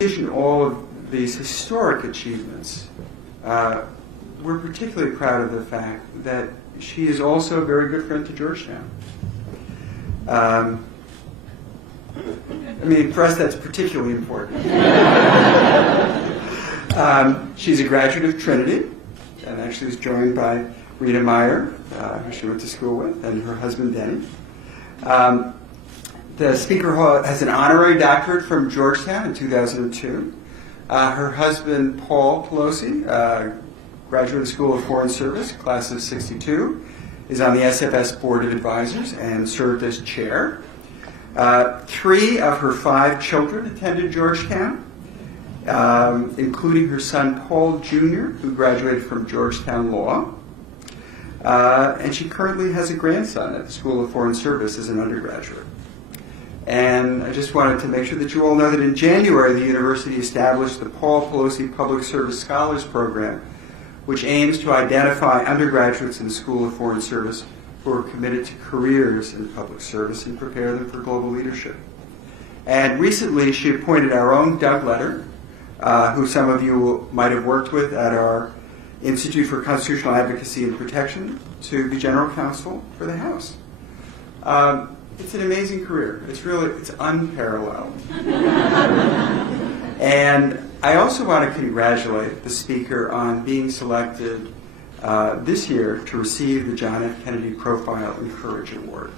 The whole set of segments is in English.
addition to all of these historic achievements, we're particularly proud of the fact that she is also a very good friend to Georgetown. I mean, for us, that's particularly important. She's a graduate of Trinity, and actually was joined by Rita Meyer, who she went to school with, and her husband, Denny. The speaker has an honorary doctorate from Georgetown in 2002. Her husband, Paul Pelosi, graduate of the School of Foreign Service, class of 62, is on the SFS Board of Advisors and served as chair. 3 of her 5 children attended Georgetown, including her son, Paul Jr., who graduated from Georgetown Law. And she currently has a grandson at the School of Foreign Service as an undergraduate. And I just wanted to make sure that you all know that in January, the university established the Paul Pelosi Public Service Scholars Program, which aims to identify undergraduates in the School of Foreign Service who are committed to careers in public service and prepare them for global leadership. And recently, she appointed our own Doug Letter, who some of you might have worked with at our Institute for Constitutional Advocacy and Protection, to be general counsel for the House. It's an amazing career. It's unparalleled. And I also want to congratulate the speaker on being selected this year to receive the John F. Kennedy Profile and Courage Award.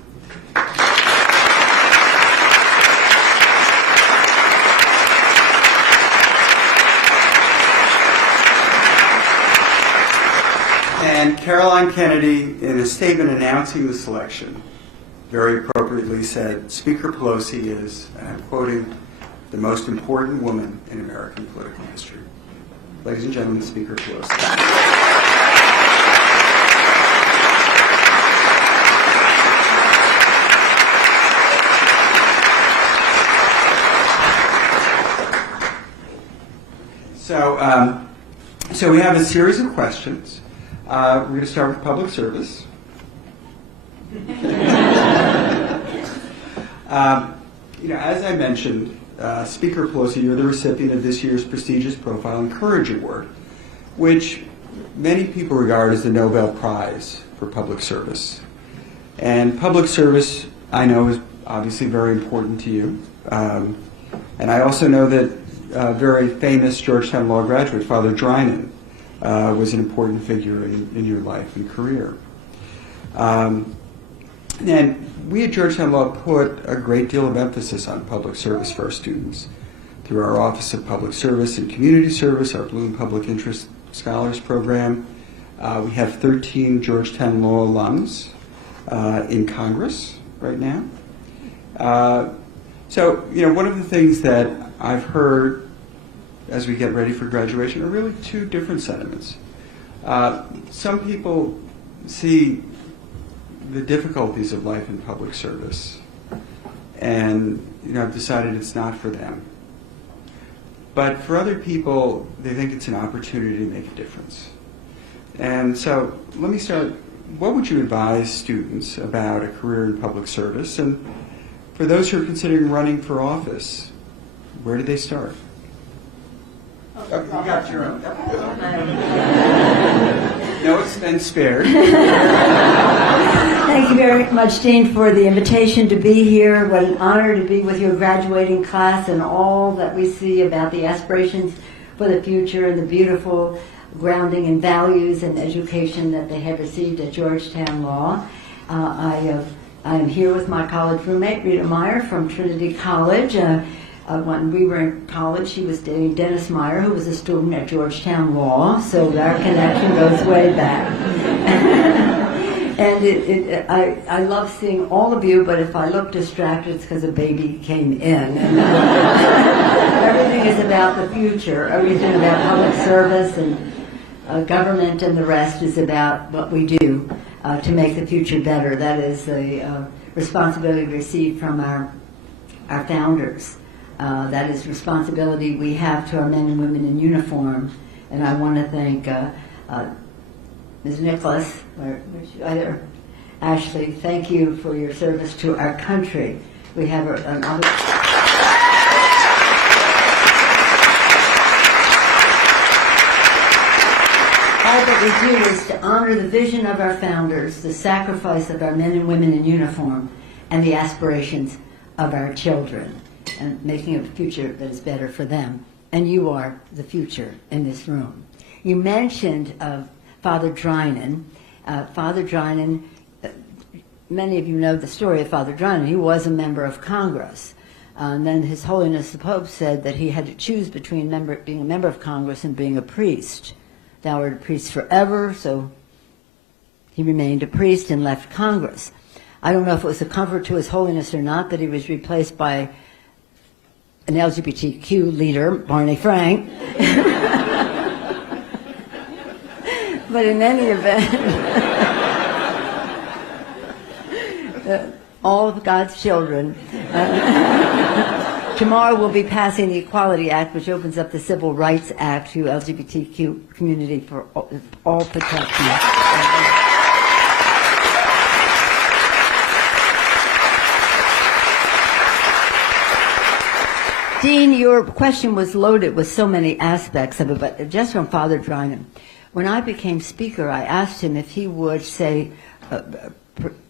And Caroline Kennedy, in a statement announcing the selection, very appropriately said, Speaker Pelosi is, and I'm quoting, the most important woman in American political history. Ladies and gentlemen, Speaker Pelosi. So we have a series of questions. We're going to start with public service. As I mentioned, Speaker Pelosi, you're the recipient of this year's prestigious Profile and Courage Award, which many people regard as the Nobel Prize for public service. And public service, I know, is obviously very important to you. And I also know that very famous Georgetown Law graduate, Father Drynan, was an important figure in your life and career. And we at Georgetown Law put a great deal of emphasis on public service for our students through our Office of Public Service and Community Service, our Bloom Public Interest Scholars Program. We have 13 Georgetown Law alums in Congress right now. One of the things that I've heard as we get ready for graduation are really 2 different sentiments. Some people see the difficulties of life in public service and have decided it's not for them. But for other people, they think it's an opportunity to make a difference. And so let me start. What would you advise students about a career in public service? And for those who are considering running for office, where do they start? You got your own. No expense spared. Thank you very much, Dean, for the invitation to be here. What an honor to be with your graduating class and all that we see about the aspirations for the future and the beautiful grounding in values and education that they have received at Georgetown Law. I am here with my college roommate, Rita Meyer from Trinity College. When we were in college, she was dating Dennis Meyer, who was a student at Georgetown Law, so our connection goes way back. And I love seeing all of you, but if I look distracted, it's because a baby came in. And everything is about the future. Everything about public service and government and the rest is about what we do to make the future better. That is the responsibility received from our founders. That is responsibility we have to our men and women in uniform. And I want to thank Ms. Nicholas, or either Ashley, thank you for your service to our country. We have an obligation. all that we do is to honor the vision of our founders, the sacrifice of our men and women in uniform, and the aspirations of our children, and making a future that is better for them. And you are the future in this room. You mentioned Father Drinan. Father Drinan, many of you know the story of Father Drinan. He was a member of Congress. And then His Holiness the Pope said that he had to choose between being a member of Congress and being a priest. Thou art a priest forever, so he remained a priest and left Congress. I don't know if it was a comfort to His Holiness or not that he was replaced by an LGBTQ leader, Barney Frank. But in any event, all of God's children. Tomorrow we'll be passing the Equality Act, which opens up the Civil Rights Act to LGBTQ community for all protection. Dean, your question was loaded with so many aspects of it, but just from Father Drinan. When I became speaker, I asked him if he would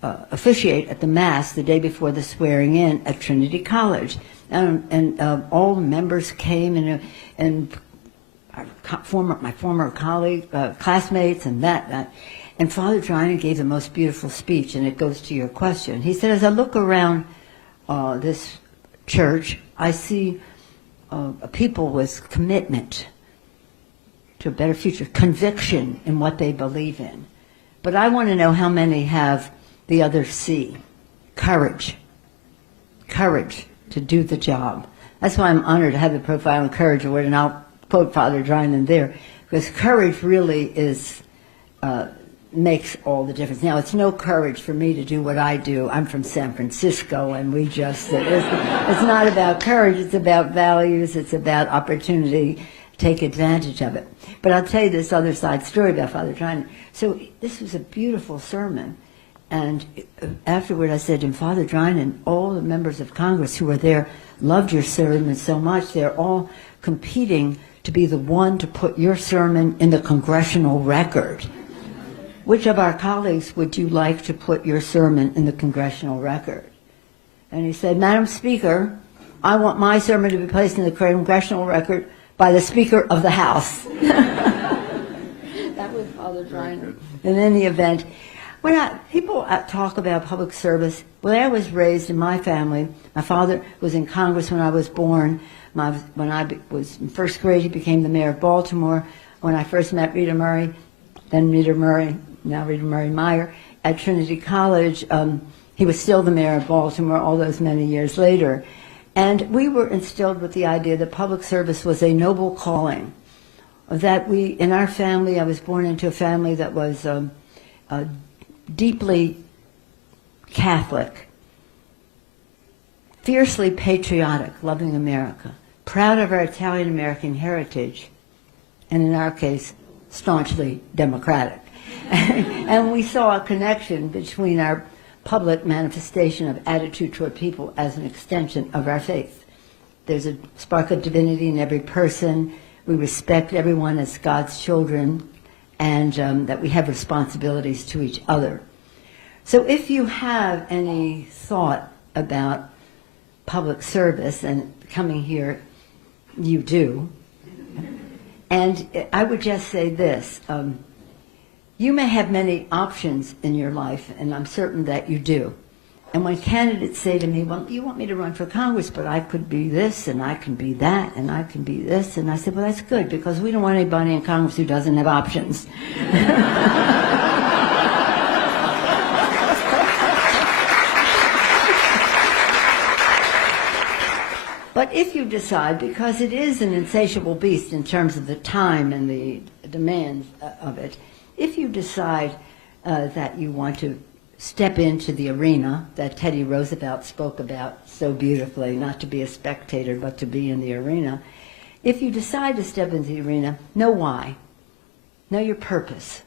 officiate at the Mass the day before the swearing in at Trinity College. And all the members came, and my former colleague, classmates, and that. And Father Drinan gave the most beautiful speech, and it goes to your question. He said, as I look around this church, I see a people with commitment to a better future, conviction in what they believe in. But I want to know how many have the other C, courage. Courage to do the job. That's why I'm honored to have the Profile in Courage Award, and I'll quote Father Drinan there, because courage really makes all the difference. Now, it's no courage for me to do what I do. I'm from San Francisco, and it's not about courage, it's about values, it's about opportunity, take advantage of it. But I'll tell you this other side story about Father Drinan. So this was a beautiful sermon, and afterward I said, and Father Drinan, all the members of Congress who were there loved your sermon so much, they're all competing to be the one to put your sermon in the congressional record. Which of our colleagues would you like to put your sermon in the congressional record? And he said, Madam Speaker, I want my sermon to be placed in the congressional record by the Speaker of the House. That was Father Drinan. In any event, when people talk about public service, when I was raised in my family, my father was in Congress when I was born. When I was in first grade, he became the mayor of Baltimore. When I first met Rita Murray, then Rita Murray, now Rita Murray Meyer, at Trinity College, he was still the mayor of Baltimore all those many years later. And we were instilled with the idea that public service was a noble calling. That in our family, I was born into a family that was deeply Catholic, fiercely patriotic, loving America, proud of our Italian-American heritage, and in our case, staunchly democratic. And we saw a connection between our public manifestation of attitude toward people as an extension of our faith. There's a spark of divinity in every person. We respect everyone as God's children, and that we have responsibilities to each other. So if you have any thought about public service, and coming here, you do, and I would just say this, you may have many options in your life, and I'm certain that you do. And when candidates say to me, well, you want me to run for Congress, but I could be this, and I can be that, and I can be this, and I said, well, that's good, because we don't want anybody in Congress who doesn't have options. But if you decide, because it is an insatiable beast in terms of the time and the demands of it, if you decide that you want to step into the arena that Teddy Roosevelt spoke about so beautifully, not to be a spectator, but to be in the arena, if you decide to step into the arena, know why. Know your purpose.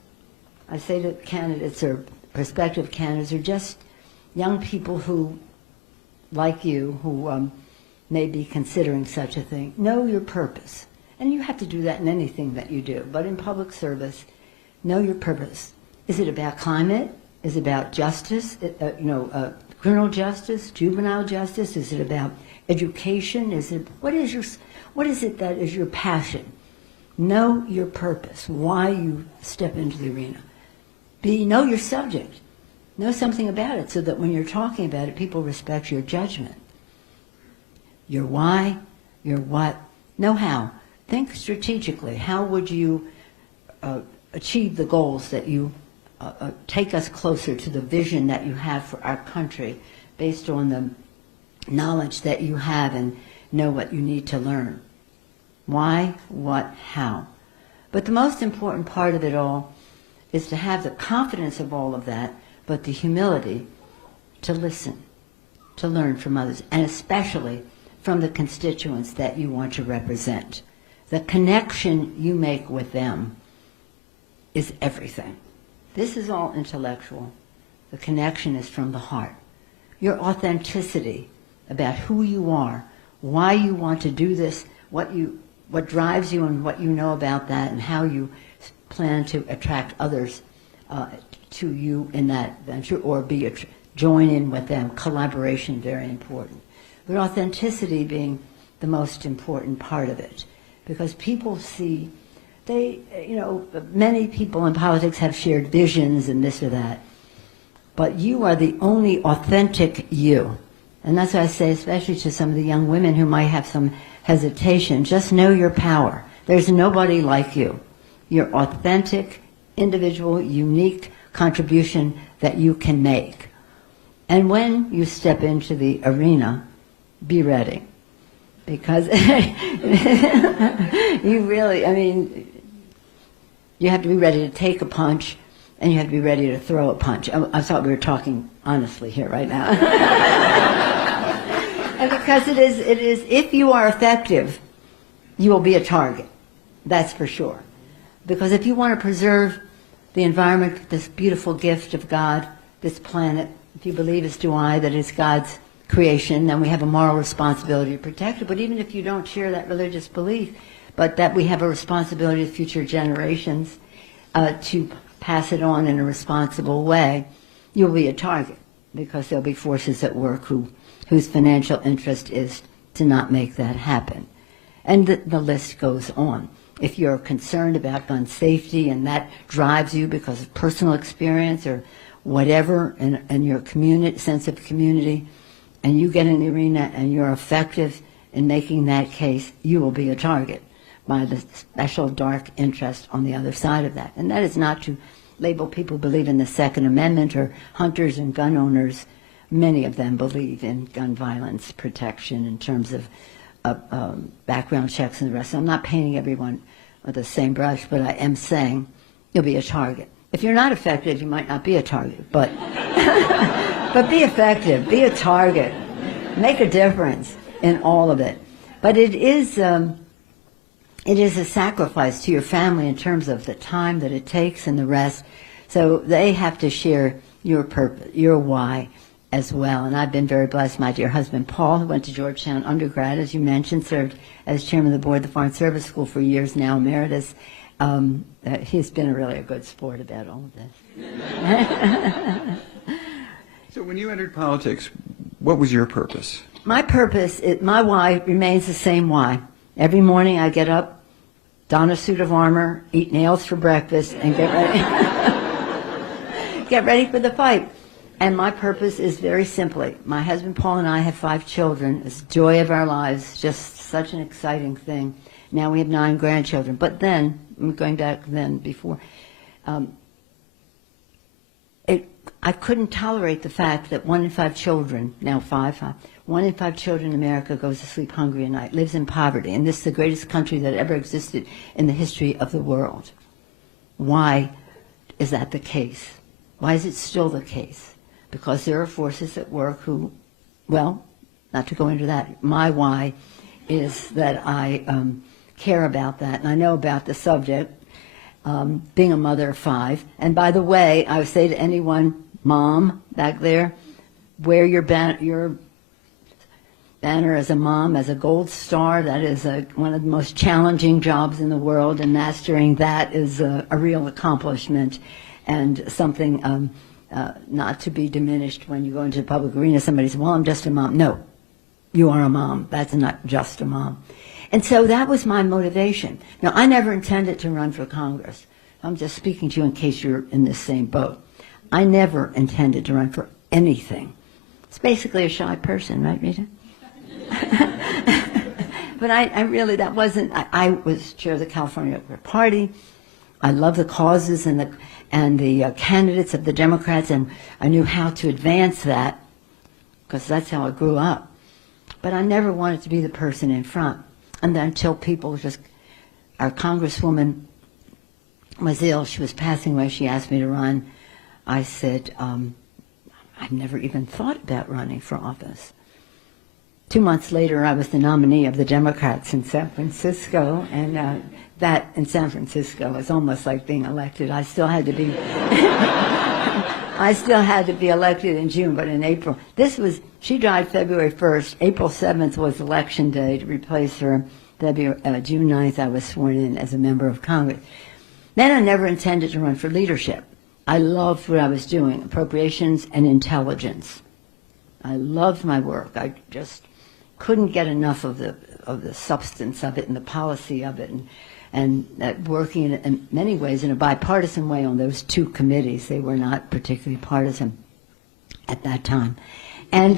I say to candidates or prospective candidates or just young people who, like you, who may be considering such a thing, know your purpose. And you have to do that in anything that you do, but in public service, Know your purpose. Is it about climate? Is it about justice? Criminal justice, juvenile justice? Is it about education? What is it that is your passion? Know your purpose, why you step into the arena. Know your subject. Know something about it so that when you're talking about it, people respect your judgment. Your why, your what. Know how. Think strategically. How would you achieve the goals that you take us closer to the vision that you have for our country based on the knowledge that you have and know what you need to learn. Why, what, how. But the most important part of it all is to have the confidence of all of that, but the humility to listen, to learn from others, and especially from the constituents that you want to represent. The connection you make with them is everything. This is all intellectual. The connection is from the heart. Your authenticity about who you are, why you want to do this, what drives you and what you know about that, and how you plan to attract others to you in that venture, or join in with them. Collaboration, very important. But authenticity being the most important part of it. Because people see, many people in politics have shared visions and this or that. But you are the only authentic you. And that's why I say, especially to some of the young women who might have some hesitation, just know your power. There's nobody like you. Your authentic, individual, unique contribution that you can make. And when you step into the arena, be ready. Because you really, you have to be ready to take a punch, and you have to be ready to throw a punch. I thought we were talking honestly here right now. And because it is, if you are effective, you will be a target. That's for sure. Because if you want to preserve the environment, this beautiful gift of God, this planet, if you believe, as do I, that it's God's creation, then we have a moral responsibility to protect it. But even if you don't share that religious belief, but that we have a responsibility to future generations to pass it on in a responsible way, you'll be a target, because there'll be forces at work whose financial interest is to not make that happen. And the list goes on. If you're concerned about gun safety and that drives you because of personal experience or whatever, and your sense of community, and you get in the arena and you're effective in making that case, you will be a target by the special dark interest on the other side of that. And that is not to label people who believe in the Second Amendment or hunters and gun owners. Many of them believe in gun violence protection in terms of background checks and the rest. So I'm not painting everyone with the same brush, but I am saying you'll be a target. If you're not effective, you might not be a target, but but be effective, be a target, make a difference in all of it. But it is a sacrifice to your family in terms of the time that it takes and the rest. So they have to share your purpose, your why as well. And I've been very blessed. My dear husband, Paul, who went to Georgetown undergrad, as you mentioned, served as chairman of the board of the Foreign Service School for years now, emeritus. He's been really a good sport about all of this. So when you entered politics, what was your purpose? My purpose, my why remains the same why. Every morning I get up, don a suit of armor, eat nails for breakfast, and get ready. Get ready for the fight. And my purpose is very simply, my husband Paul and I have 5 children. It's the joy of our lives, just such an exciting thing. Now we have 9 grandchildren. But then, I'm going back then before, I couldn't tolerate the fact that 1 in 5 children, now 1 in 5 children in America goes to sleep hungry at night, lives in poverty, and this is the greatest country that ever existed in the history of the world. Why is that the case? Why is it still the case? Because there are forces at work who, well, not to go into that, my why is that I care about that, and I know about the subject, being a mother of 5. And by the way, I would say to anyone, Mom, back there, wear your banner as a mom, as a gold star. That is one of the most challenging jobs in the world, and mastering that is a real accomplishment and something not to be diminished when you go into the public arena. Somebody says, well, I'm just a mom. No, you are a mom. That's not just a mom. And so that was my motivation. Now, I never intended to run for Congress. I'm just speaking to you in case you're in this same boat. I never intended to run for anything. It's basically a shy person, right, Rita? But I really, that wasn't, I was chair of the California Party. I love the causes and the candidates of the Democrats, and I knew how to advance that because that's how I grew up. But I never wanted to be the person in front. And then until people just, our Congresswoman was ill, she was passing away, she asked me to run. I said, I've never even thought about running for office. 2 months later, I was the nominee of the Democrats in San Francisco, and that in San Francisco was almost like being elected. I still had to be, I still had to be elected in June, but in April. She died February 1st. April 7th was election day to replace her. June 9th, I was sworn in as a member of Congress. Then I never intended to run for leadership. I loved what I was doing, appropriations and intelligence. I loved my work. I just couldn't get enough of the substance of it and the policy of it, and working in many ways in a bipartisan way on those two committees. They were not particularly partisan at that time. And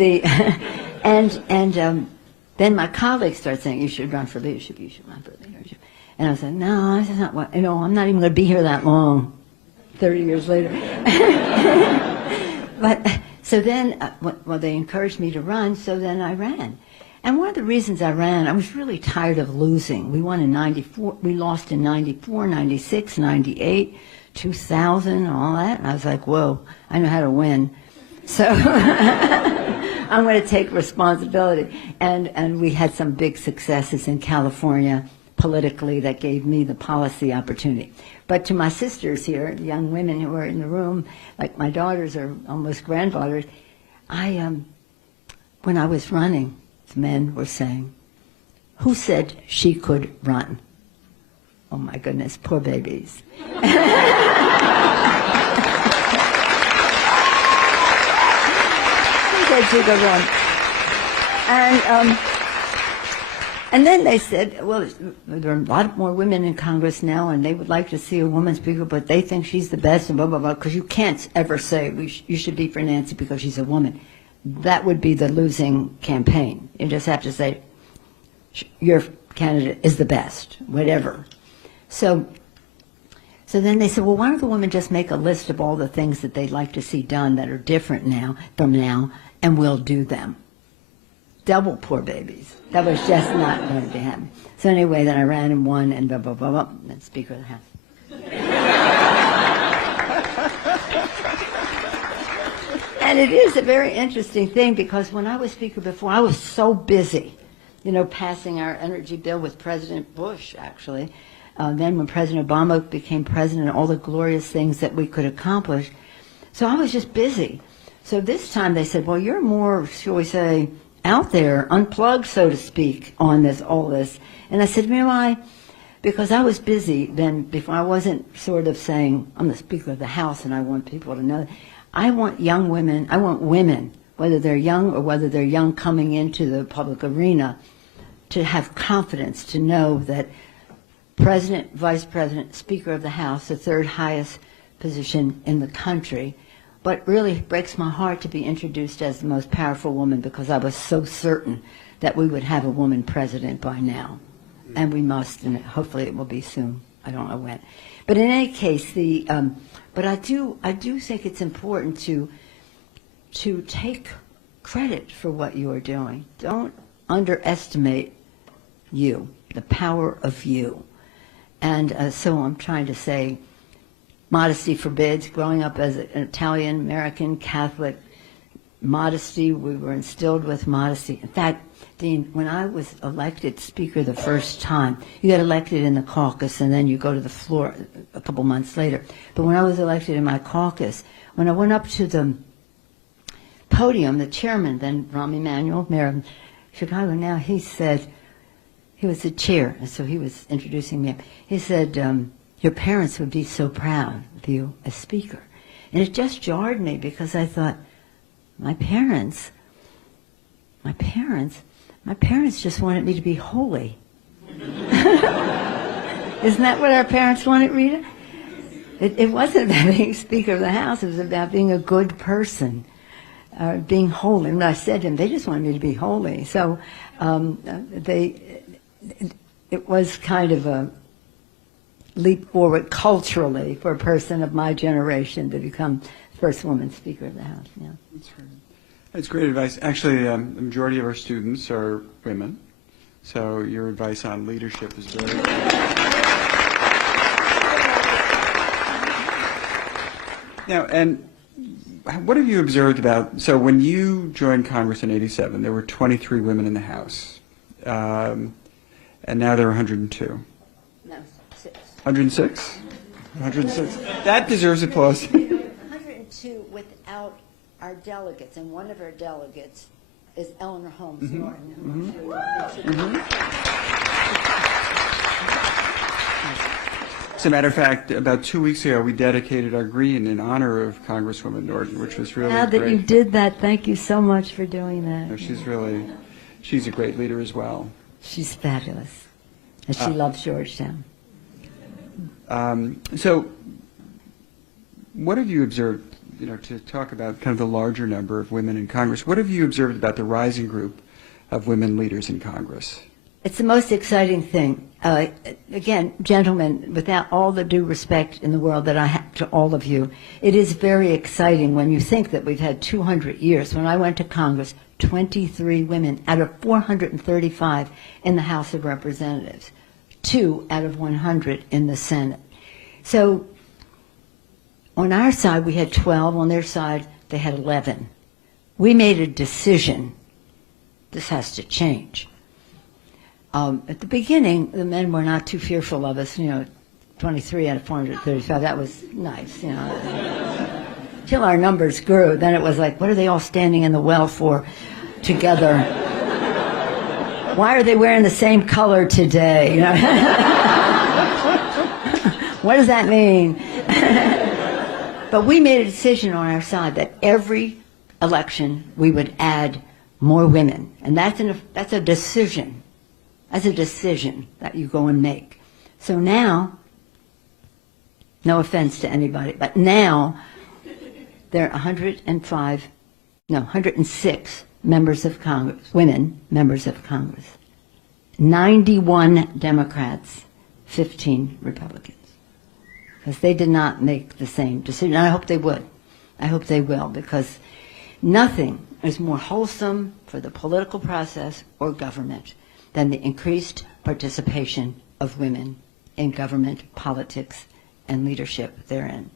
then my colleagues started saying, you should run for leadership, you should run for leadership. And I said, no, that's not what, I'm not even going to be here that long, 30 years later. But so then, they encouraged me to run, so then I ran. And one of the reasons I ran, I was really tired of losing. We won in 94, we lost in 94, 96, 98, 2000, all that. And I was like, whoa, I know how to win. So I'm going to take responsibility. And we had some big successes in California politically that gave me the policy opportunity. But to my sisters here, young women who are in the room, like my daughters or almost granddaughters, when I was running, men were saying, who said she could run? Oh my goodness, poor babies. She could run. And then they said, well, there are a lot more women in Congress now, and they would like to see a woman speaker, but they think she's the best, and blah, blah, blah, because you can't ever say you should be for Nancy because she's a woman. That would be the losing campaign. You just have to say, your candidate is the best, whatever. So then they said, well, why don't the women just make a list of all the things that they'd like to see done that are different from now, and we'll do them. Double poor babies. That was just not going to happen. So anyway, then I ran and won, and blah, blah, blah, blah, and Speaker of the House. And it is a very interesting thing, because when I was Speaker before, I was so busy, passing our energy bill with President Bush, actually. Then when President Obama became president, all the glorious things that we could accomplish. So I was just busy. So this time they said, well, you're more, shall we say, out there, unplugged, so to speak, on all this. And I said, why? Because I was busy then before. I wasn't sort of saying, I'm the Speaker of the House and I want people to know. I want young women, I want women, whether they're young or whether they're young coming into the public arena, to have confidence, to know that President, Vice President, Speaker of the House, the third highest position in the country. But really breaks my heart to be introduced as the most powerful woman, because I was so certain that we would have a woman president by now. And we must, and hopefully it will be soon. I don't know when. But in any case, but I do think it's important to take credit for what you are doing. Don't underestimate you, the power of you. And so I'm trying to say, modesty forbids. Growing up as an Italian, American, Catholic, modesty, we were instilled with modesty. In fact, Dean, when I was elected Speaker the first time, you get elected in the caucus and then you go to the floor a couple months later. But when I was elected in my caucus, when I went up to the podium, the chairman, then Rahm Emanuel, Mayor, Chicago now, he said, he was the chair, and so he was introducing me. He said, your parents would be so proud of you as speaker. And it just jarred me because I thought, my parents just wanted me to be holy. Isn't that what our parents wanted, Rita? It wasn't about being Speaker of the House. It was about being a good person, being holy. And I said to them, they just wanted me to be holy. So it was kind of a leap forward culturally for a person of my generation to become first woman Speaker of the House. Yeah. That's right. That's great advice. Actually, the majority of our students are women, so your advice on leadership is very Now, and what have you observed about, so when you joined Congress in 87, there were 23 women in the House, and now there are 102. No, 6. 106? 106. That deserves applause. 102 without our delegates, and one of our delegates is Eleanor Holmes Norton. As a matter of fact, about 2 weeks ago, we dedicated our green in honor of Congresswoman Norton, which was really Now that great. you did that, thank you so much for doing that. No, she's a great leader as well. She's fabulous, and she loves Georgetown. So, what have you observed, to talk about kind of the larger number of women in Congress, what have you observed about the rising group of women leaders in Congress? It's the most exciting thing. Again, gentlemen, without all the due respect in the world that I have to all of you, it is very exciting when you think that we've had 200 years. When I went to Congress, 23 women out of 435 in the House of Representatives, 2 out of 100 in the Senate. So on our side, we had 12. On their side, they had 11. We made a decision. This has to change. At the beginning, the men were not too fearful of us, 23 out of 435, that was nice, Till our numbers grew, then it was like, what are they all standing in the well for together? Why are they wearing the same color today? What does that mean? But we made a decision on our side that every election we would add more women, and that's a decision. That's a decision that you go and make. So now, no offense to anybody, but now there are 106 members of Congress, women members of Congress. 91 Democrats, 15 Republicans. Because they did not make the same decision. I hope they would. I hope they will, because nothing is more wholesome for the political process or government than the increased participation of women in government, politics, and leadership therein.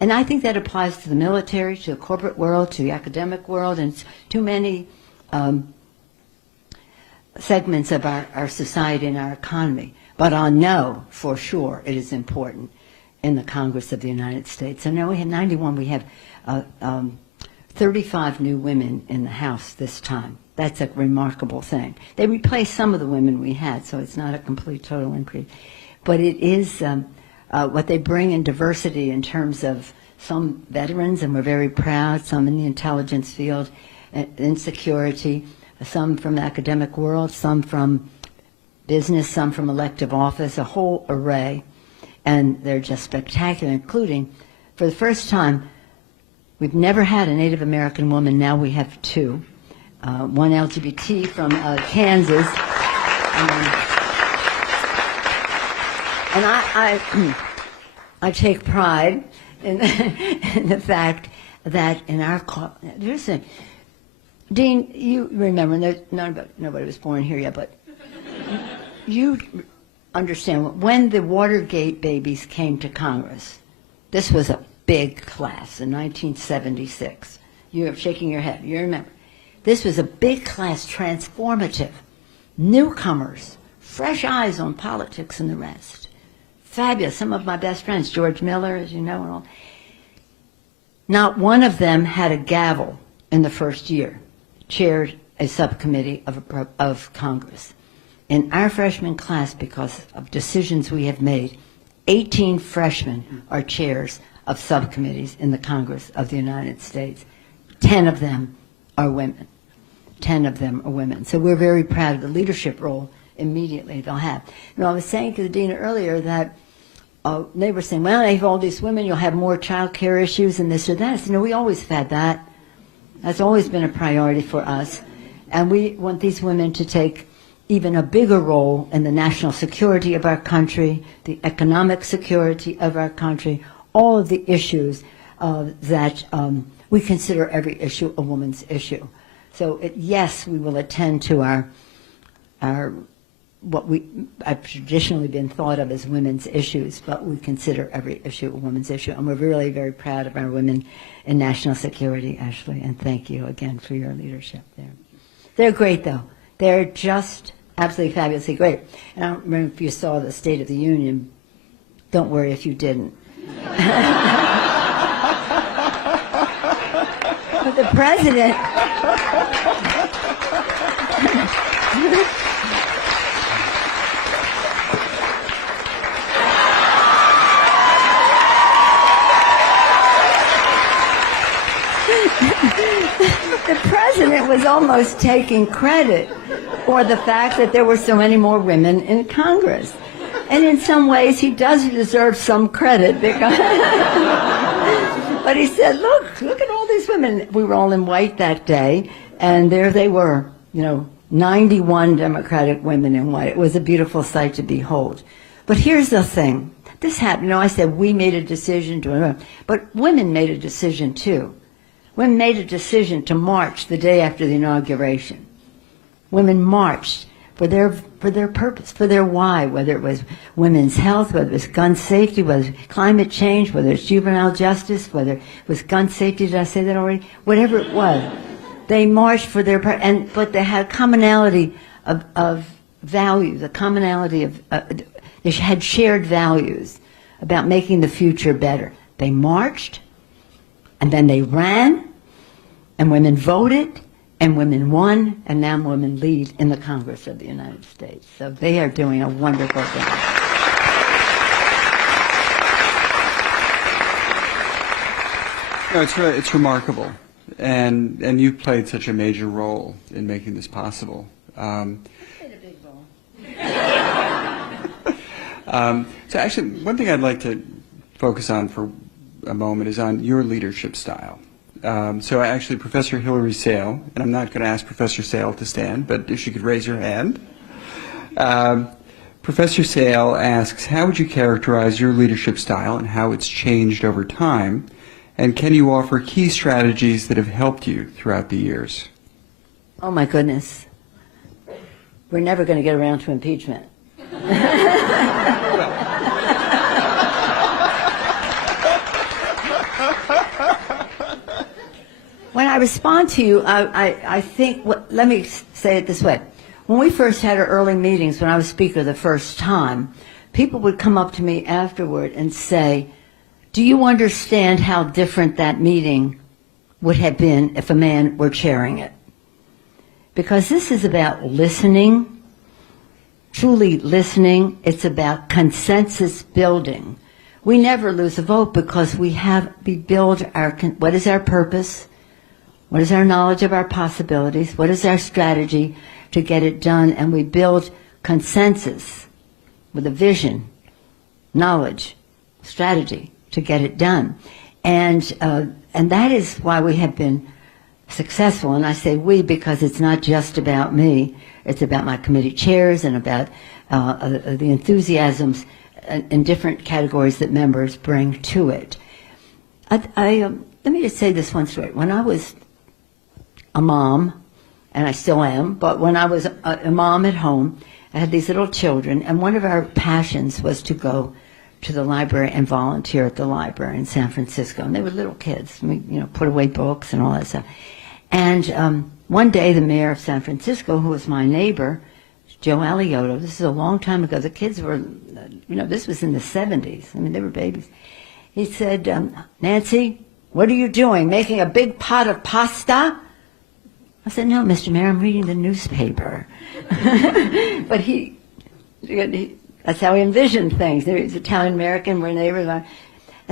And I think that applies to the military, to the corporate world, to the academic world, and to many segments of our society and our economy. But I know for sure it is important in the Congress of the United States. So now we have 91, we have 35 new women in the House this time. That's a remarkable thing. They replaced some of the women we had, so it's not a complete total increase. But it is what they bring in diversity in terms of some veterans, and we're very proud, some in the intelligence field, in security, some from the academic world, some from business, some from elective office, a whole array. And they're just spectacular, including, for the first time, we've never had a Native American woman, now we have 2. One LGBT from Kansas. And I take pride in the fact that in our Dean, you remember, nobody was born here yet, but you understand, when the Watergate babies came to Congress, this was a big class in 1976. You're shaking your head, you remember. This was a big class, transformative, newcomers, fresh eyes on politics and the rest. Fabulous. Some of my best friends, George Miller, as you know, and all. Not one of them had a gavel in the first year, chaired a subcommittee of Congress. In our freshman class, because of decisions we have made, 18 freshmen are chairs of subcommittees in the Congress of the United States. 10 of them are women. 10 of them are women. So we're very proud of the leadership role immediately they'll have. You know, I was saying to the dean earlier that they were saying, well, if all these women, you'll have more child care issues and this or that. I said, no, we always have had that. That's always been a priority for us. And we want these women to take even a bigger role in the national security of our country, the economic security of our country, all of the issues that we consider every issue a woman's issue. So yes, we will attend to our what have traditionally been thought of as women's issues, but we consider every issue a woman's issue. And we're really very proud of our women in national security, Ashley, and thank you again for your leadership there. They're great, though. They're just absolutely fabulously great. And I don't remember if you saw the State of the Union. Don't worry if you didn't. But the president... The president was almost taking credit for the fact that there were so many more women in Congress. And in some ways, he does deserve some credit because... But he said, look at all these women. We were all in white that day, and there they were, 91 Democratic women in white. It was a beautiful sight to behold. But here's the thing. This happened, I said we made a decision to... But women made a decision, too. Women made a decision to march the day after the inauguration. Women marched for their purpose, for their why, whether it was women's health, whether it was gun safety, whether it was climate change, whether it's juvenile justice, whether it was gun safety, did I say that already? Whatever it was. They marched for their purpose, but they had commonality of values, a commonality of, they had shared values about making the future better. They marched, and then they ran, and women voted, and women won, and now women lead in the Congress of the United States. So they are doing a wonderful thing. No, it's remarkable, and you played such a major role in making this possible. I played a big role. So actually, one thing I'd like to focus on for a moment is on your leadership style. So actually, Professor Hilary Sale, and I'm not going to ask Professor Sale to stand, but if she could raise her hand. Professor Sale asks, how would you characterize your leadership style and how it's changed over time? And can you offer key strategies that have helped you throughout the years? Oh, my goodness. We're never going to get around to impeachment. When I respond to you, I think, let me say it this way. When we first had our early meetings, when I was speaker the first time, people would come up to me afterward and say, do you understand how different that meeting would have been if a man were chairing it? Because this is about listening, truly listening. It's about consensus building. We never lose a vote because we build what is our purpose? What is our knowledge of our possibilities? What is our strategy to get it done? And we build consensus with a knowledge, strategy to get it done. And that is why we have been successful. And I say we because it's not just about me. It's about my committee chairs and about the enthusiasms in different categories that members bring to it. Let me just say this one straight. When I was a mom, and I still am, but when I was a mom at home, I had these little children, and one of our passions was to go to the library and volunteer at the library in San Francisco. And they were little kids. We, put away books and all that stuff. And one day, the mayor of San Francisco, who was my neighbor, Joe Alioto, this is a long time ago. The kids were, this was in the 70s. I mean, they were babies. He said, Nancy, what are you doing? Making a big pot of pasta? I said, no, Mr. Mayor, I'm reading the newspaper. But that's how he envisioned things. He's Italian-American, we're neighbors. I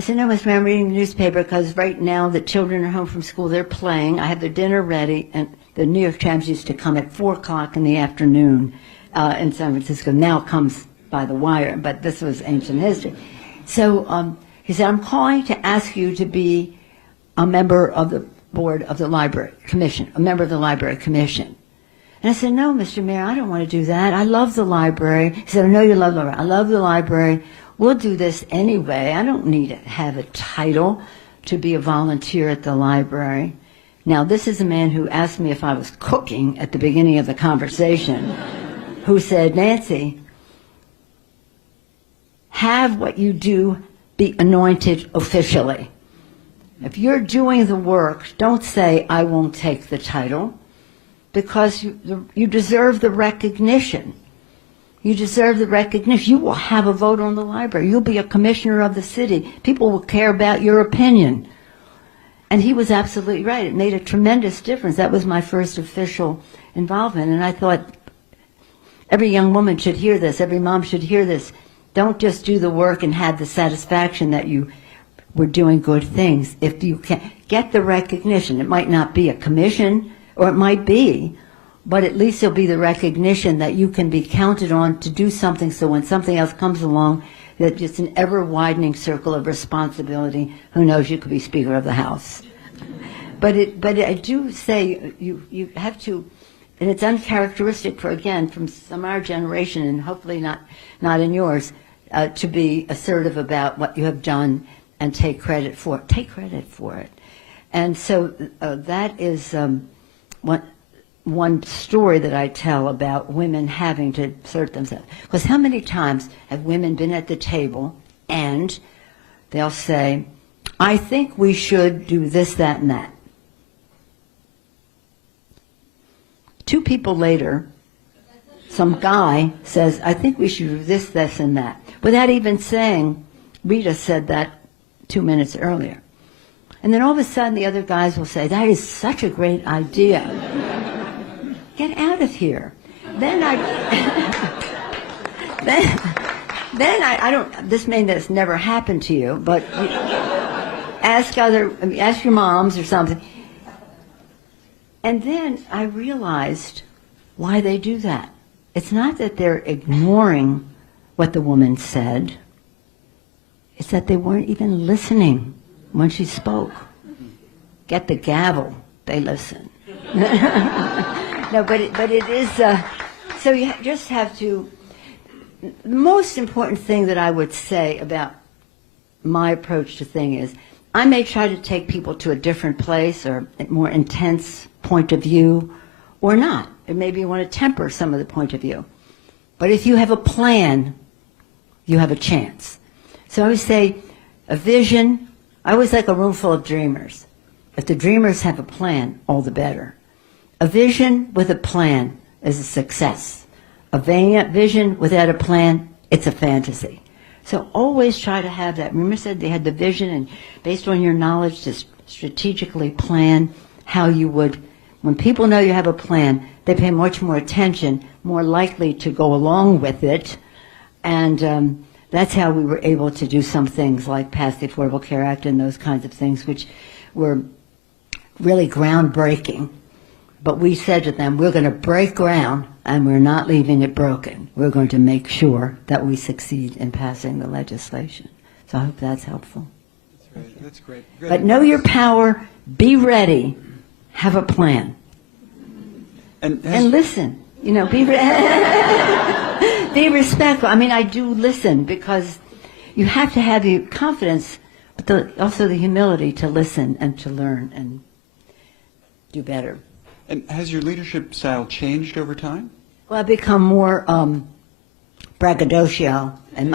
said, no, Mr. Mayor, I'm reading the newspaper because right now the children are home from school, they're playing, I have their dinner ready, and the New York Times used to come at 4 o'clock in the afternoon in San Francisco. Now it comes by the wire, but this was ancient history. So he said, I'm calling to ask you to be a member of the board of the library commission, a member of the library commission. And I said, no, Mr. Mayor, I don't want to do that. I love the library. He said, I know you love the library. I love the library. We'll do this anyway. I don't need to have a title to be a volunteer at the library. Now, this is a man who asked me if I was cooking at the beginning of the conversation, who said, Nancy, have what you do be anointed officially. If you're doing the work, don't say, I won't take the title, because you deserve the recognition. You deserve the recognition. You will have a vote on the library. You'll be a commissioner of the city. People will care about your opinion. And he was absolutely right. It made a tremendous difference. That was my first official involvement. And I thought every young woman should hear this. Every mom should hear this. Don't just do the work and have the satisfaction that you were doing good things. If you can get the recognition, it might not be a commission, or it might be, but at least there'll be the recognition that you can be counted on to do something, so when something else comes along, that it's an ever-widening circle of responsibility. Who knows, you could be Speaker of the House. But I do say you have to, and it's uncharacteristic for, again, from some of our generation, and hopefully not in yours, to be assertive about what you have done and take credit for it. Take credit for it. And so that is one story that I tell about women having to assert themselves. Because how many times have women been at the table and they'll say, I think we should do this, that, and that. 2 people later, some guy says, I think we should do this, this, and that. Without even saying, Rita said that 2 minutes earlier. And then all of a sudden the other guys will say, that is such a great idea. Get out of here. Then I don't, this may have never happened to you, but ask your moms or something. And then I realized why they do that. It's not that they're ignoring what the woman said. It's that they weren't even listening when she spoke. Get the gavel, they listen. No, but it is, so you just have to, the most important thing that I would say about my approach to things is, I may try to take people to a different place or a more intense point of view, or not. Or maybe you want to temper some of the point of view. But if you have a plan, you have a chance. So I always say, a vision, I always like a room full of dreamers. If the dreamers have a plan, all the better. A vision with a plan is a success. A vision without a plan, it's a fantasy. So always try to have that. Remember I said they had the vision, and based on your knowledge to strategically plan how you would, when people know you have a plan, they pay much more attention, more likely to go along with it. And that's how we were able to do some things like pass the Affordable Care Act and those kinds of things, which were really groundbreaking. But we said to them, we're going to break ground, and we're not leaving it broken. We're going to make sure that we succeed in passing the legislation. So I hope that's helpful. That's great. That's great. Good. But know your power, be ready, have a plan. And listen. You know, be respectful. I mean, I do listen, because you have to have the confidence, but also the humility to listen and to learn and do better. And has your leadership style changed over time? Well, I've become more braggadocio. And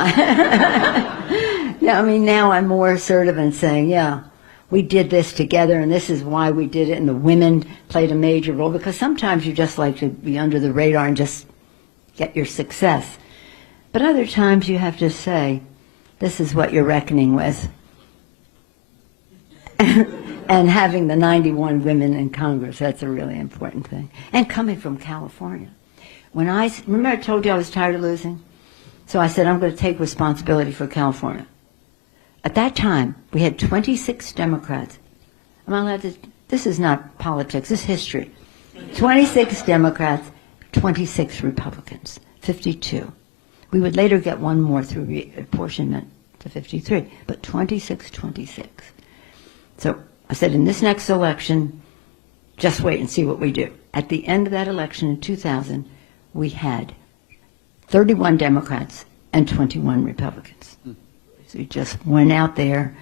now I'm more assertive and saying, yeah, we did this together, and this is why we did it, and the women played a major role, because sometimes you just like to be under the radar and just get your success. But other times you have to say, this is what you're reckoning with. And And having the 91 women in Congress, that's a really important thing. And coming from California. Remember I told you I was tired of losing? So I said, I'm going to take responsibility for California. At that time, we had 26 Democrats. Am I allowed to? This is not politics, this is history. 26 Democrats, 26 Republicans, 52. We would later get one more through reapportionment to 53, but 26. So I said, in this next election, just wait and see what we do. At the end of that election in 2000, we had 31 Democrats and 21 Republicans. So we just went out there,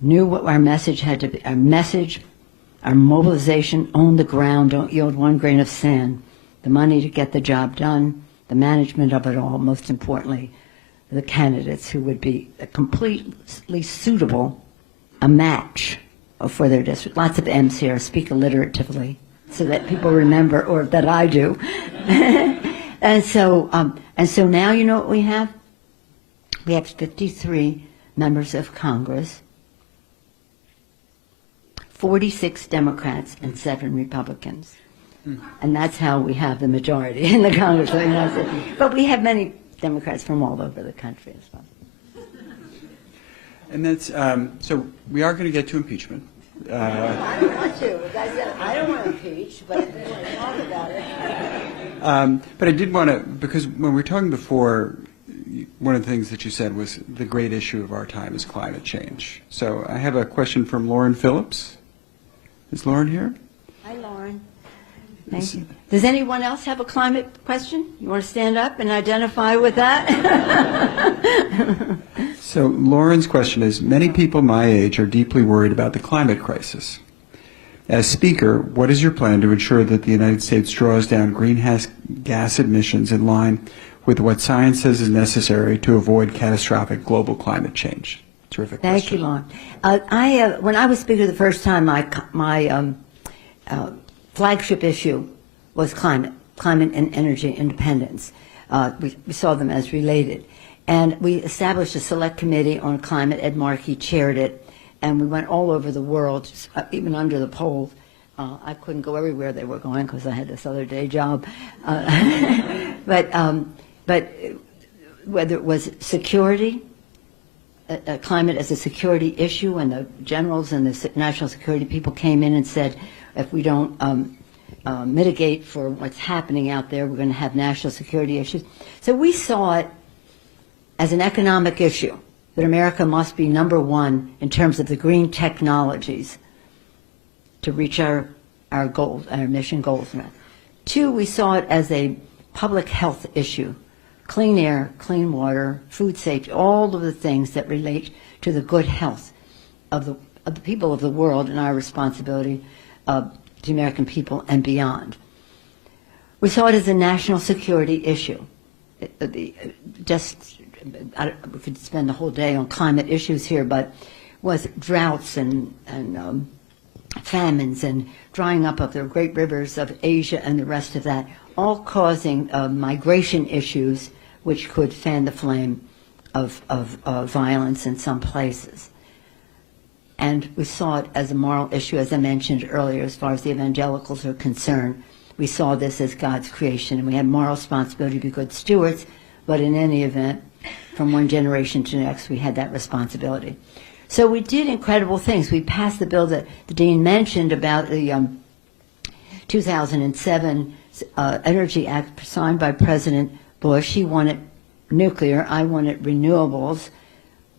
knew what our message had to be. Our message, our mobilization, own the ground, don't yield one grain of sand. The money to get the job done, the management of it all, most importantly, the candidates who would be completely suitable, a match for their district. Lots of M's here, speak alliteratively, so that people remember, or that I do. And so now you know what we have? We have 53 members of Congress, 46 Democrats and 7 Republicans. And that's how we have the majority in the Congress of the United States. But we have many Democrats from all over the country as well. And that's, so we are going to get to impeachment. I don't want to. As I said, I don't want to impeach, but if you want to talk about it. But I did want to, because when we were talking before, one of the things that you said was the great issue of our time is climate change. So I have a question from Lauren Phillips. Is Lauren here? Hi, Lauren. Thank you. Does anyone else have a climate question? You want to stand up and identify with that? So Lauren's question is, many people my age are deeply worried about the climate crisis. As Speaker, what is your plan to ensure that the United States draws down greenhouse gas emissions in line with what science says is necessary to avoid catastrophic global climate change? Terrific question. Thank you, Lauren. When I was Speaker the first time, my flagship issue was climate and energy independence. We saw them as related. And we established a select committee on climate. Ed Markey chaired it. And we went all over the world, even under the poles. I couldn't go everywhere they were going because I had this other day job. But whether it was security, climate as a security issue, and the generals and the national security people came in and said, if we don't mitigate for what's happening out there, we're going to have national security issues. So we saw it as an economic issue, that America must be number one in terms of the green technologies to reach our goals, our mission goals. 2, we saw it as a public health issue. Clean air, clean water, food safety, all of the things that relate to the good health of the people of the world and our responsibility to the American people and beyond. We saw it as a national security issue. We could spend the whole day on climate issues here, but was droughts and famines and drying up of the great rivers of Asia and the rest of that, all causing migration issues which could fan the flame of violence in some places. And we saw it as a moral issue, as I mentioned earlier, as far as the evangelicals are concerned. We saw this as God's creation, and we had moral responsibility to be good stewards, but in any event, from one generation to the next, we had that responsibility. So we did incredible things. We passed the bill that the Dean mentioned about the 2007 Energy Act signed by President Bush. He wanted nuclear, I wanted renewables.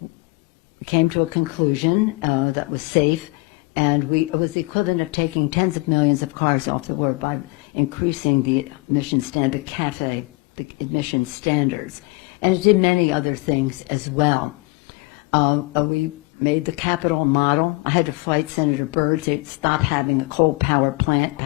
We came to a conclusion that was safe, and it was the equivalent of taking tens of millions of cars off the road by increasing the emission standard, the emission standards. And it did many other things as well. We made the capital model. I had to fight Senator Byrd to stop having a coal power plant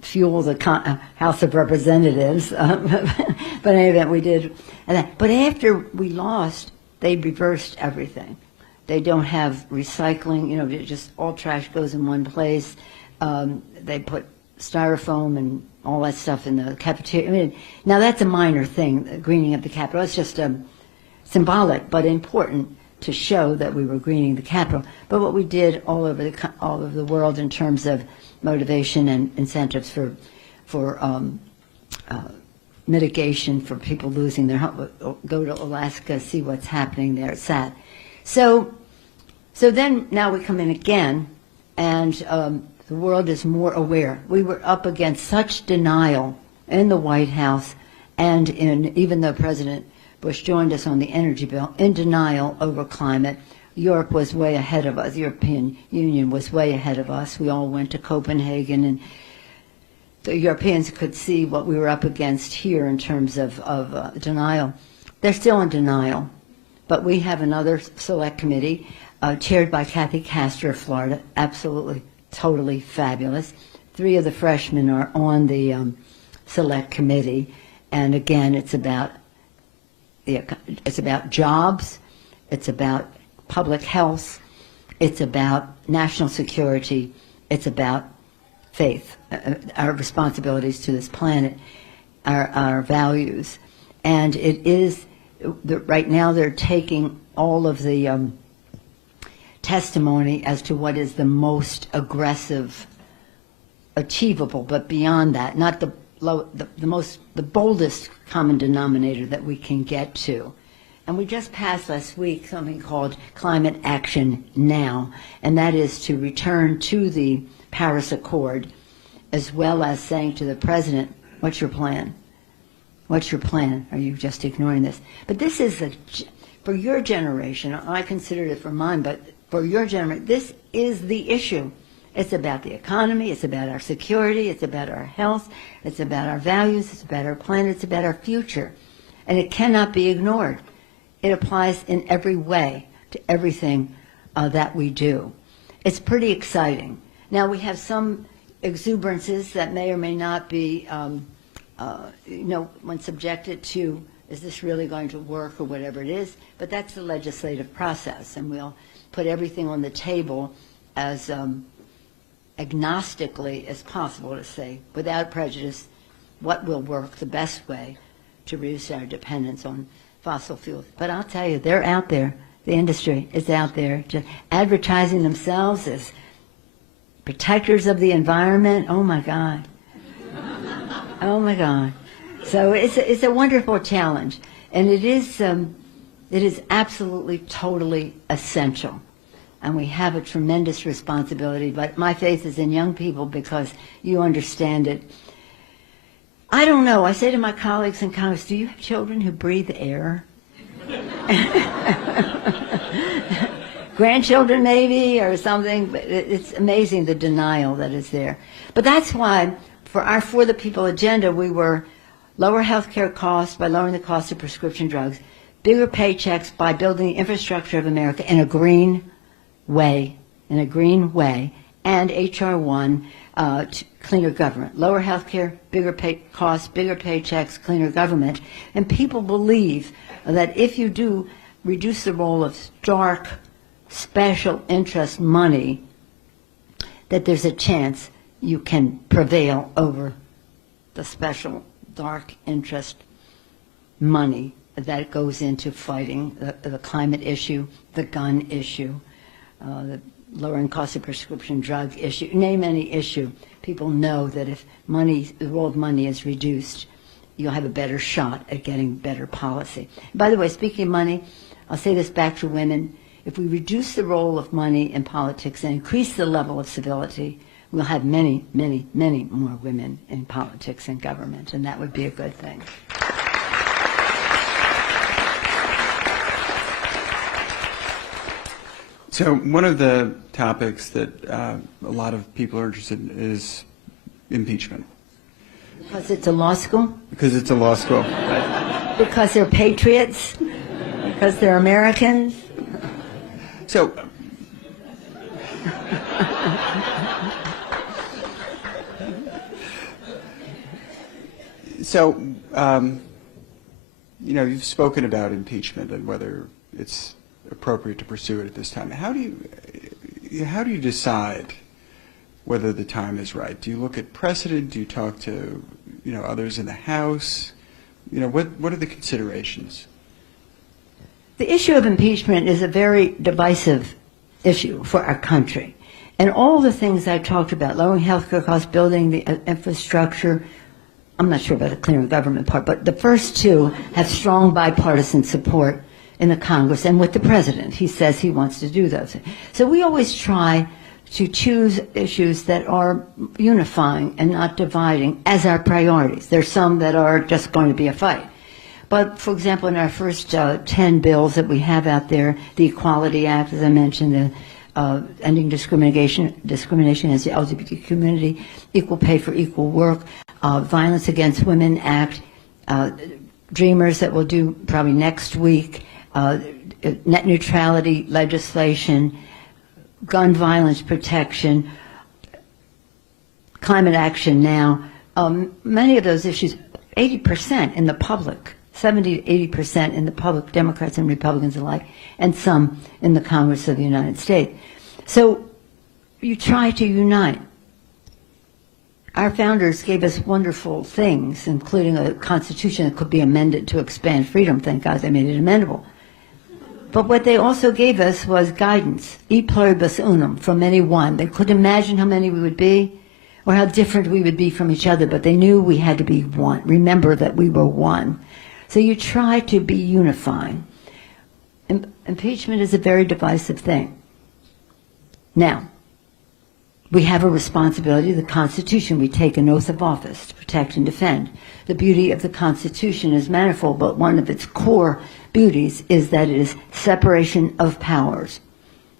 fuel the House of Representatives. But in any event, we did that. But after we lost, they reversed everything. They don't have recycling, just all trash goes in one place. They put styrofoam and all that stuff in the cafeteria. Now that's a minor thing, the greening of the Capitol. It's just symbolic but important to show that we were greening the Capitol, but what we did all over the world in terms of motivation and incentives for mitigation for people losing their home. Go to Alaska, see what's happening there. It's sad. So then now we come in again, and the world is more aware. We were up against such denial in the White House, and even though President Bush joined us on the energy bill, in denial over climate. Europe was way ahead of us. The European Union was way ahead of us. We all went to Copenhagen, and the Europeans could see what we were up against here in terms of denial. They're still in denial, but we have another select committee chaired by Kathy Castor of Florida, absolutely, totally fabulous. 3 of the freshmen are on the select committee, and again, it's about jobs, it's about public health, it's about national security, it's about faith, our responsibilities to this planet, our values. And it is, right now they're taking all of the testimony as to what is the most aggressive, achievable, but beyond that, not the boldest common denominator that we can get to. And we just passed last week something called Climate Action Now, and that is to return to the Paris Accord, as well as saying to the president, what's your plan? What's your plan? Are you just ignoring this? But this is, for your generation, I considered it for mine, but for your generation, this is the issue. It's about the economy, it's about our security, it's about our health, it's about our values, it's about our planet, it's about our future. And it cannot be ignored. It applies in every way to everything that we do. It's pretty exciting. Now, we have some exuberances that may or may not be, when subjected to, is this really going to work or whatever it is, but that's the legislative process, and we'll put everything on the table as agnostically as possible to say, without prejudice, what will work the best way to reduce our dependence on fossil fuels. But I'll tell you, they're out there. The industry is out there just advertising themselves as protectors of the environment. Oh my God. Oh my God. So it's a wonderful challenge, and it is absolutely, totally essential. And we have a tremendous responsibility, but my faith is in young people because you understand it. I don't know. I say to my colleagues in Congress, do you have children who breathe air? Grandchildren maybe or something, but it's amazing the denial that is there. But that's why for our For the People agenda, we were lower health care costs by lowering the cost of prescription drugs, bigger paychecks by building the infrastructure of America in a green way, and H.R. 1, cleaner government. Lower health care, bigger costs, bigger paychecks, cleaner government. And people believe that if you do reduce the role of dark, special interest money, that there's a chance you can prevail over the special, dark interest money that goes into fighting the climate issue, the gun issue, the lowering cost of prescription drug issue, name any issue. People know that if the role of money is reduced, you'll have a better shot at getting better policy. By the way, speaking of money, I'll say this back to women. If we reduce the role of money in politics and increase the level of civility, we'll have many, many, many more women in politics and government, and that would be a good thing. So one of the topics that a lot of people are interested in is impeachment. Because it's a law school? Because it's a law school. Because they're patriots? Because they're Americans? So, you've spoken about impeachment and whether it's appropriate to pursue it at this time. How do you decide whether the time is right? Do you look at precedent? Do you talk to others in the House? What are the considerations? The issue of impeachment is a very divisive issue for our country. And all the things I talked about, lowering healthcare costs, building the infrastructure, I'm not sure about the clearing government part, but the first two have strong bipartisan support in the Congress and with the president. He says he wants to do those. So we always try to choose issues that are unifying and not dividing as our priorities. There's some that are just going to be a fight. But, for example, in our first 10 bills that we have out there, the Equality Act, as I mentioned, the ending discrimination against the LGBT community, equal pay for equal work, Violence Against Women Act, Dreamers that we'll do probably next week, net neutrality legislation, gun violence protection, climate action now. Many of those issues, 80% in the public, 70 to 80% in the public, Democrats and Republicans alike, and some in the Congress of the United States. So you try to unite. Our founders gave us wonderful things, including a constitution that could be amended to expand freedom. Thank God they made it amendable. But what they also gave us was guidance, e pluribus unum, from any one. They couldn't imagine how many we would be or how different we would be from each other, but they knew we had to be one. Remember that we were one. So you try to be unifying. Impeachment is a very divisive thing. Now, we have a responsibility, the Constitution. We take an oath of office to protect and defend. The beauty of the Constitution is manifold, but one of its core beauties is that it is separation of powers,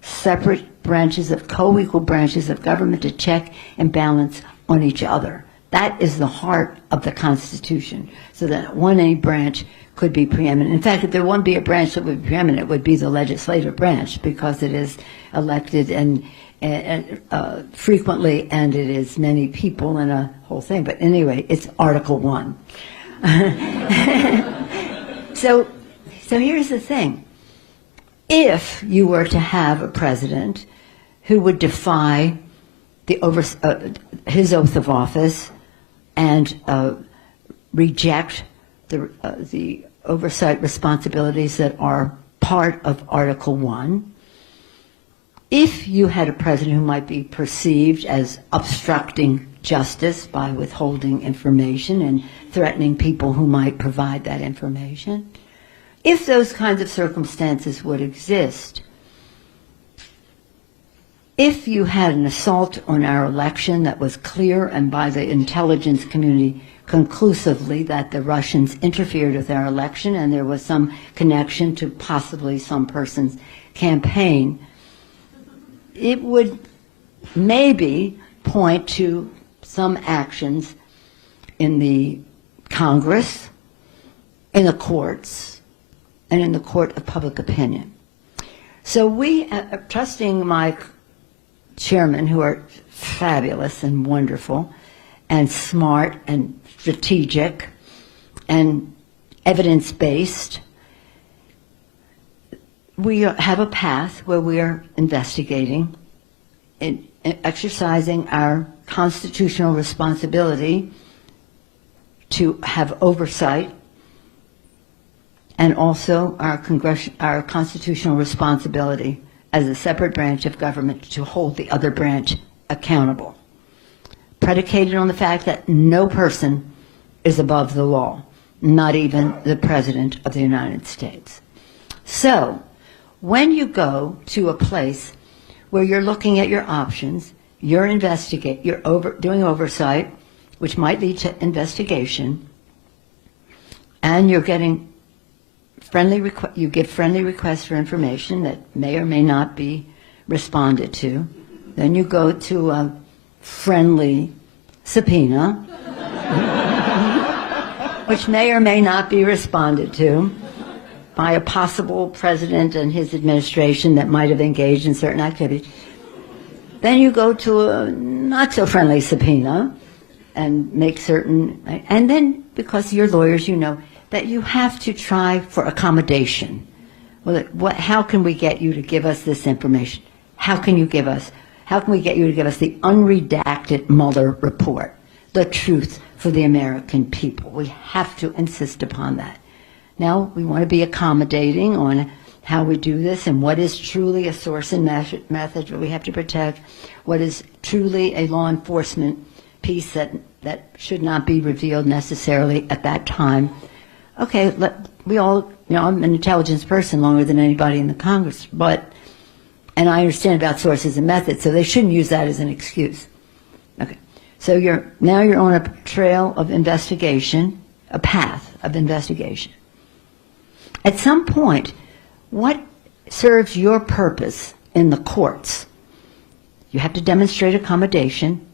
separate branches of co-equal branches of government to check and balance on each other. That is the heart of the Constitution, so that any branch could be preeminent. In fact, if there wouldn't be a branch that would be preeminent, it would be the legislative branch, because it is elected and frequently, and it is many people and a whole thing. But anyway, it's Article 1. So here's the thing. If you were to have a president who would defy his oath of office and reject the oversight responsibilities that are part of Article 1, if you had a president who might be perceived as obstructing justice by withholding information and threatening people who might provide that information, if those kinds of circumstances would exist, if you had an assault on our election that was clear and by the intelligence community conclusively that the Russians interfered with our election and there was some connection to possibly some person's campaign, it would maybe point to some actions in the Congress, in the courts, and in the court of public opinion. So we, trusting my chairmen, who are fabulous and wonderful and smart and strategic and evidence-based, we have a path where we are investigating and exercising our constitutional responsibility to have oversight, and also our constitutional responsibility as a separate branch of government to hold the other branch accountable, predicated on the fact that no person is above the law, not even the President of the United States. So, when you go to a place where you're looking at your options, you're doing oversight, which might lead to investigation, and you're getting you give friendly requests for information that may or may not be responded to. Then you go to a friendly subpoena, which may or may not be responded to by a possible president and his administration that might have engaged in certain activities. Then you go to a not-so-friendly subpoena and make certain, and then, because you're lawyers, you know that you have to try for accommodation. Well, how can we get you to give us this information? How can we get you to give us the unredacted Mueller report, the truth for the American people? We have to insist upon that. Now, we want to be accommodating on how we do this and what is truly a source and method that we have to protect, what is truly a law enforcement piece that should not be revealed necessarily at that time. Okay, we all, I'm an intelligence person longer than anybody in the Congress, and I understand about sources and methods, so they shouldn't use that as an excuse. Okay, so now you're on a trail of investigation, a path of investigation. At some point, what serves your purpose in the courts? You have to demonstrate accommodation.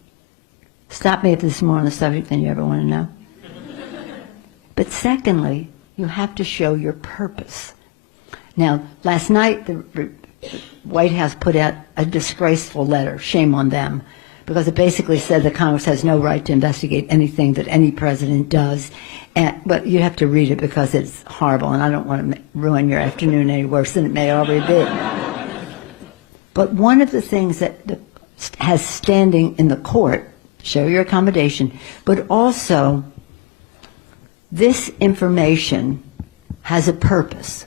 Stop me if this is more on the subject than you ever want to know. But secondly, you have to show your purpose. Now, last night, the White House put out a disgraceful letter, shame on them, because it basically said that Congress has no right to investigate anything that any president does. But you have to read it because it's horrible, and I don't want to ruin your afternoon any worse than it may already be. But one of the things that has standing in the court, show your accommodation, but also this information has a purpose: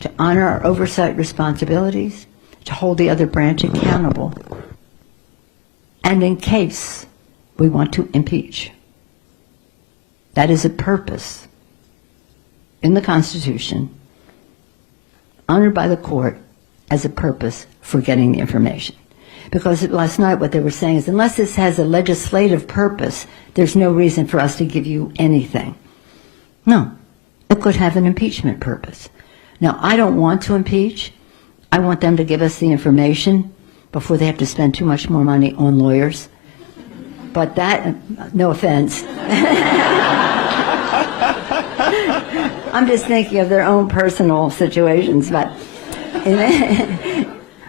to honor our oversight responsibilities, to hold the other branch accountable, and in case we want to impeach. That is a purpose in the Constitution, honored by the court as a purpose for getting the information. Because last night what they were saying is, unless this has a legislative purpose, there's no reason for us to give you anything. No, it could have an impeachment purpose. Now, I don't want to impeach. I want them to give us the information before they have to spend too much more money on lawyers. But that, no offense. I'm just thinking of their own personal situations, but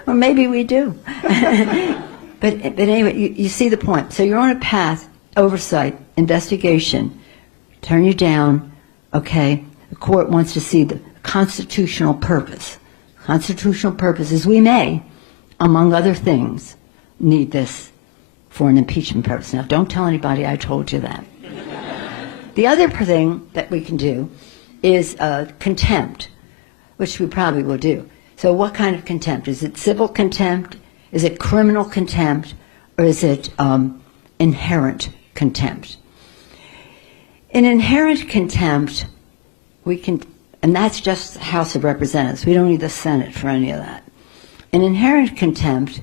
or maybe we do. But anyway, you see the point. So you're on a path, oversight, investigation, turn you down, okay? The court wants to see the constitutional purpose. Constitutional purpose is we may, among other things, need this for an impeachment purpose. Now, don't tell anybody I told you that. The other thing that we can do is contempt, which we probably will do. So what kind of contempt? Is it civil contempt? Is it criminal contempt? Or is it inherent contempt? In inherent contempt, we can, and that's just the House of Representatives. We don't need the Senate for any of that. In inherent contempt,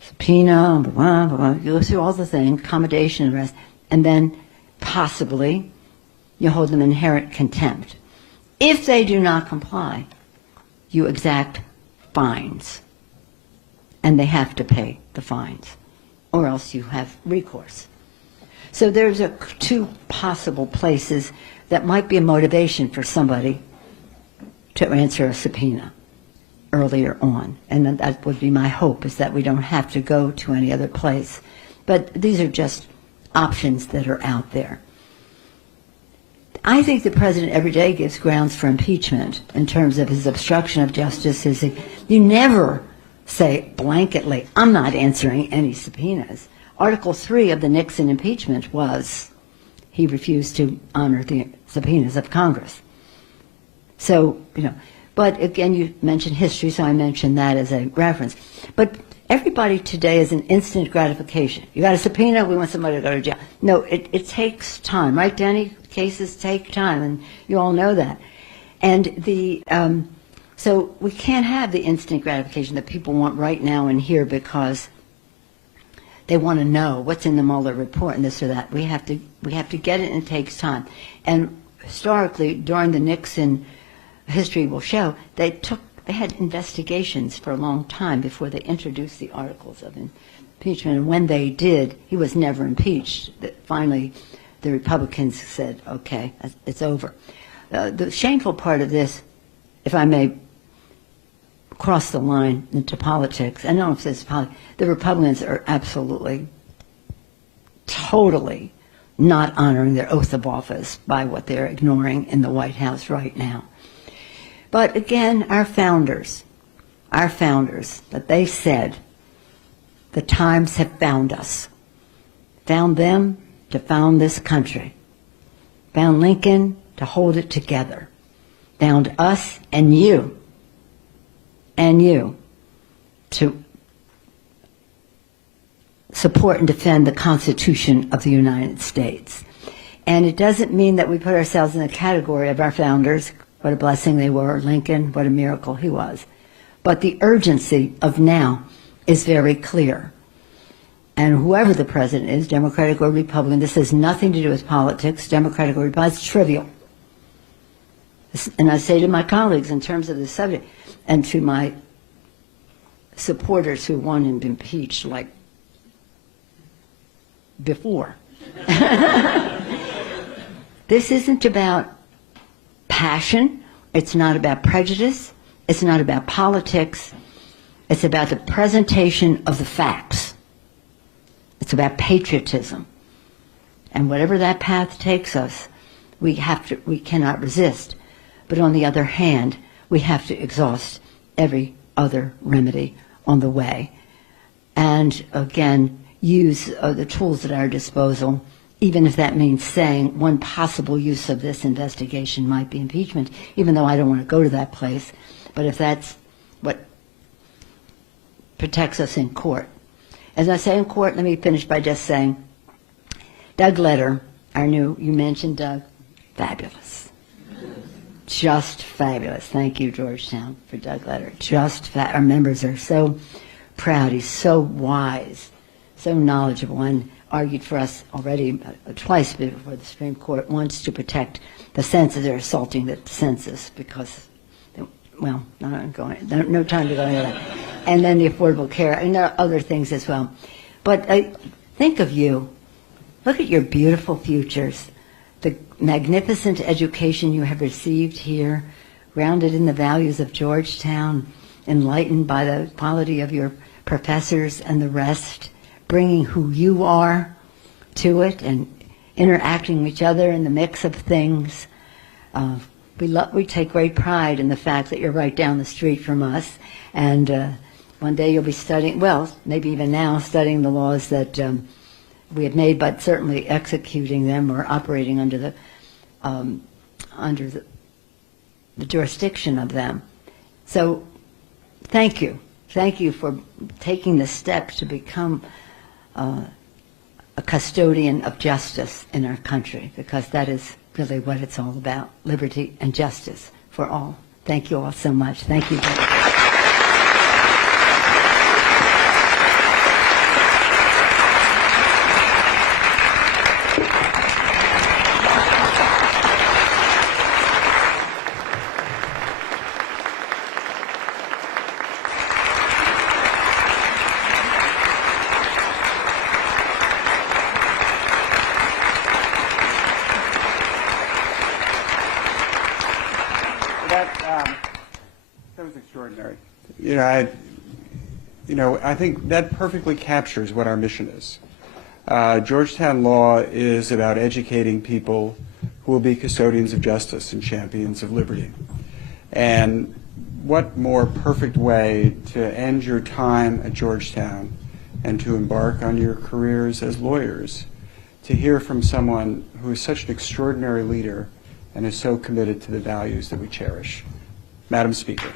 subpoena, blah, blah, blah, you go through all the things, accommodation, arrest, and then possibly you hold them in inherent contempt. If they do not comply, you exact fines, and they have to pay the fines, or else you have recourse. So there's two possible places that might be a motivation for somebody to answer a subpoena earlier on. And that would be my hope, is that we don't have to go to any other place. But these are just options that are out there. I think the president every day gives grounds for impeachment in terms of his obstruction of justice. You never say blanketly, I'm not answering any subpoenas. Article 3 of the Nixon impeachment was he refused to honor the subpoenas of Congress. So, but again, you mentioned history, so I mentioned that as a reference. But everybody today is an instant gratification. You got a subpoena, we want somebody to go to jail. No, it takes time, right, Danny? Cases take time, and you all know that. And so we can't have the instant gratification that people want right now and here because they want to know what's in the Mueller report and this or that. We have to get it, and it takes time. And historically, during the Nixon, history will show, they had investigations for a long time before they introduced the articles of impeachment. And when they did, he was never impeached. Finally, the Republicans said, okay, it's over. The shameful part of this, if I may cross the line into politics, I don't know if this is politics, the Republicans are absolutely, totally not honoring their oath of office by what they're ignoring in the White House right now. But again, our founders, that they said, the times have found us. Found them to found this country. Found Lincoln to hold it together. found us and you to support and defend the Constitution of the United States. And it doesn't mean that we put ourselves in the category of our founders, what a blessing they were, Lincoln, what a miracle he was. But the urgency of now is very clear. And whoever the president is, Democratic or Republican, this has nothing to do with politics, Democratic or Republican, it's trivial. And I say to my colleagues in terms of the subject, and to my supporters who want him impeached like before, this isn't about passion, it's not about prejudice, it's not about politics, it's about the presentation of the facts. It's about patriotism. And whatever that path takes us, we cannot resist. But on the other hand, we have to exhaust every other remedy on the way. And again, use the tools at our disposal, even if that means saying one possible use of this investigation might be impeachment, even though I don't want to go to that place. But if that's what protects us in court. As I say in court, let me finish by just saying, Doug Letter, you mentioned Doug, fabulous. Just fabulous. Thank you, Georgetown, for Doug Letter. Our members are so proud. He's so wise, so knowledgeable, and argued for us already twice before the Supreme Court, once to protect the census. They're assaulting the census because, well, no time to go into that. And then the Affordable Care, and there are other things as well. But think of you. Look at your beautiful futures, the magnificent education you have received here, grounded in the values of Georgetown, enlightened by the quality of your professors and the rest, bringing who you are to it and interacting with each other in the mix of things. We take great pride in the fact that you're right down the street from us, and one day you'll be studying, well, maybe even now, studying the laws that we have made, but certainly executing them or operating under the jurisdiction of them. So thank you. Thank you for taking the step to become a custodian of justice in our country, because that is really what it's all about, liberty and justice for all. Thank you all so much. Thank you. That was extraordinary. I think that perfectly captures what our mission is. Georgetown law is about educating people who will be custodians of justice and champions of liberty. And what more perfect way to end your time at Georgetown and to embark on your careers as lawyers, to hear from someone who is such an extraordinary leader and is so committed to the values that we cherish. Madam Speaker.